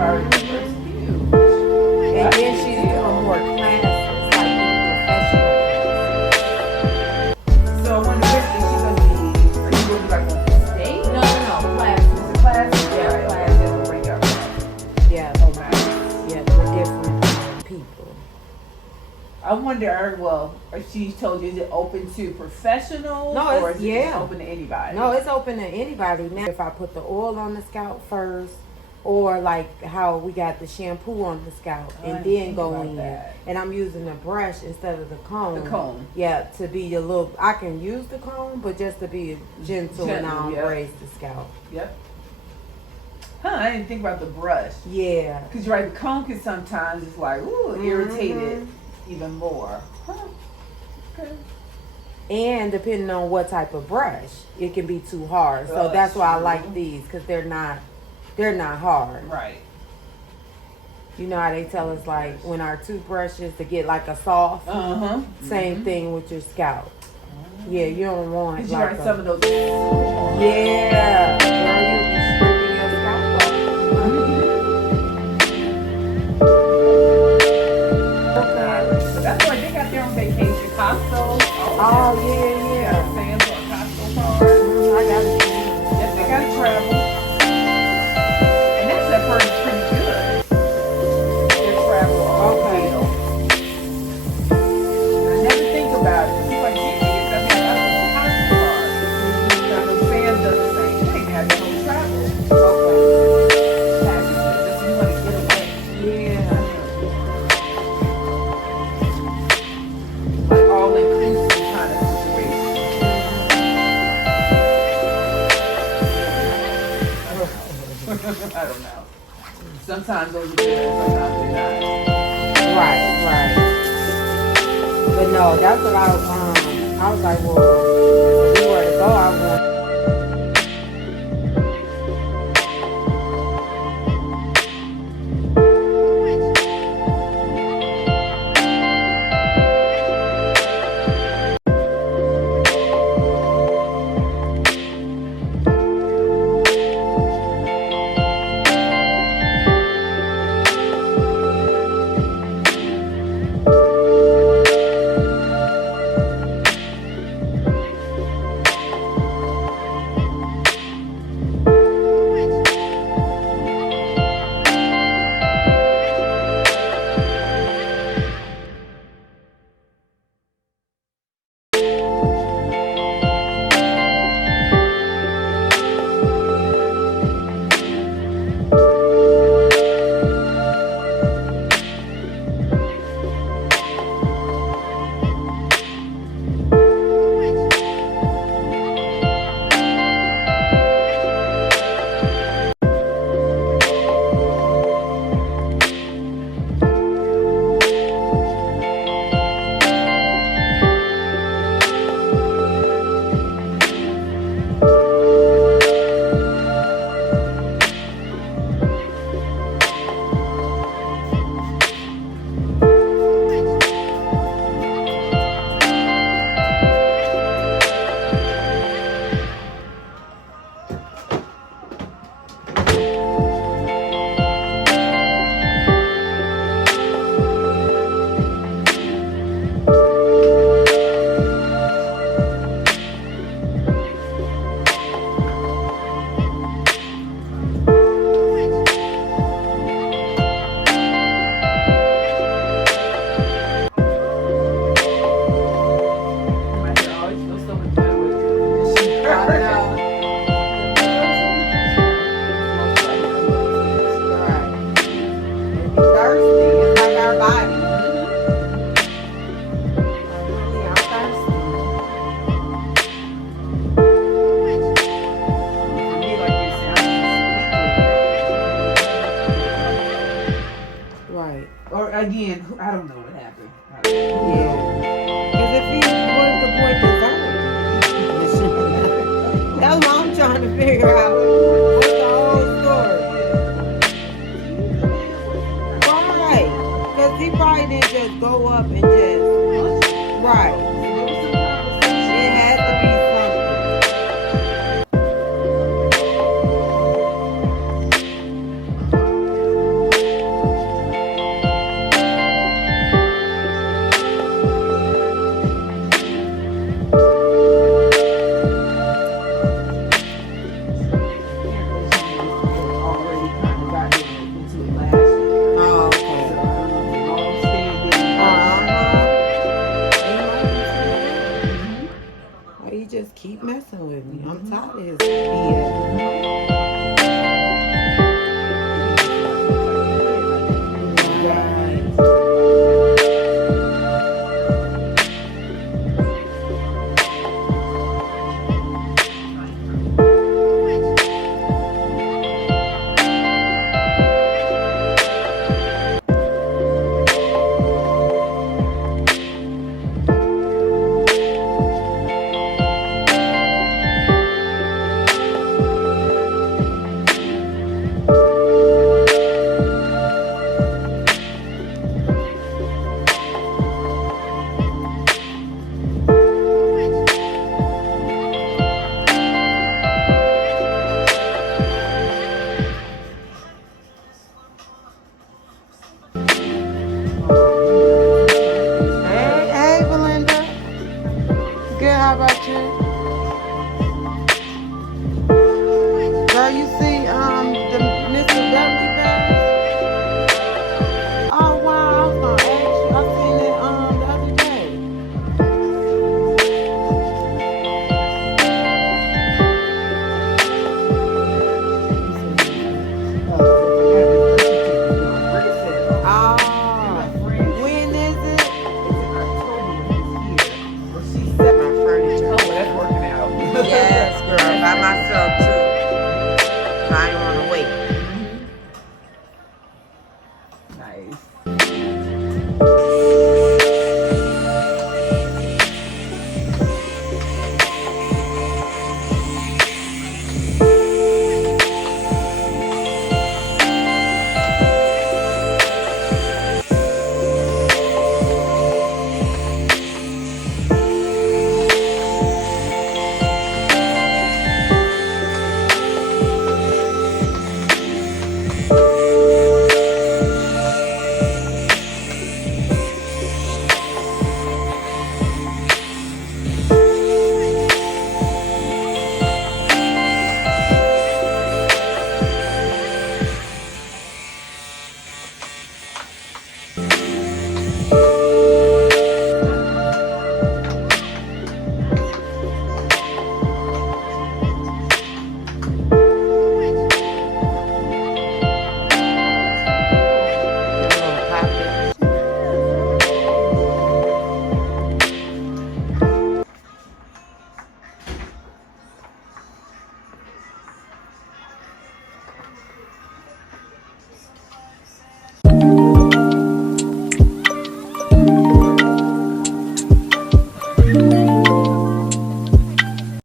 Right. That's huge. And then she's doing more classes, like professional. So I wonder if she's gonna be. Are you gonna be like on the stage? No, classes. The classes? Yeah, Right, classes. okay, we'll bring up. Yeah, Oh, nice. yeah, with different people. I wonder, well, if she told you, is it open to professionals? No, or is it yeah. just open to anybody? No, it's open to anybody. Now, if I put the oil on the scalp first, or like how we got the shampoo on the scalp, Oh, I and didn't then think go about in, that. and I'm using a brush instead of the comb. The comb. Yeah, to be a little. I can use the comb, but just to be gentle and not Gentle, raise the scalp. Yep. Huh, I didn't think about the brush. Yeah. Because you're right, the comb can sometimes just like, ooh, irritate it even more. Huh. Okay. And depending on what type of brush, it can be too hard. So Oh, that's why I true. like these, because they're not hard. Right. You know how they tell us like when our toothbrushes to get like a soft. Uh-huh. Same thing with your scalp. Yeah, you don't want Because you like got some of those. yeah, girl, you'll be stripping your scalp off. Okay. That's why they got their own vacation. Costco. Oh yeah. Sam's or Costco card. I got it. Yes, they got travel. And that's that pretty good. Their travel. Okay. I never think about it. It's like, gee, I mean, I got the Costco card. I know Sam does the same thing. They have their own travel packages. Just so you want to get away. Yeah. Like all inclusive kind of situation. I don't know. Sometimes those are good, sometimes they're not. Right. But no, that's what I was like, well, if we were to go, I want. My hair always feels so much better with conditioner. I know. Right. It be thirsty. It's like our body. I'm thirsty. For me, like you said, I'm Right. or again, I don't know what happened. I don't know. Yeah. Because if he was the boy deserved. That's what I'm trying to figure out. What's the whole story? Right. Because he probably didn't just go up and just. Right.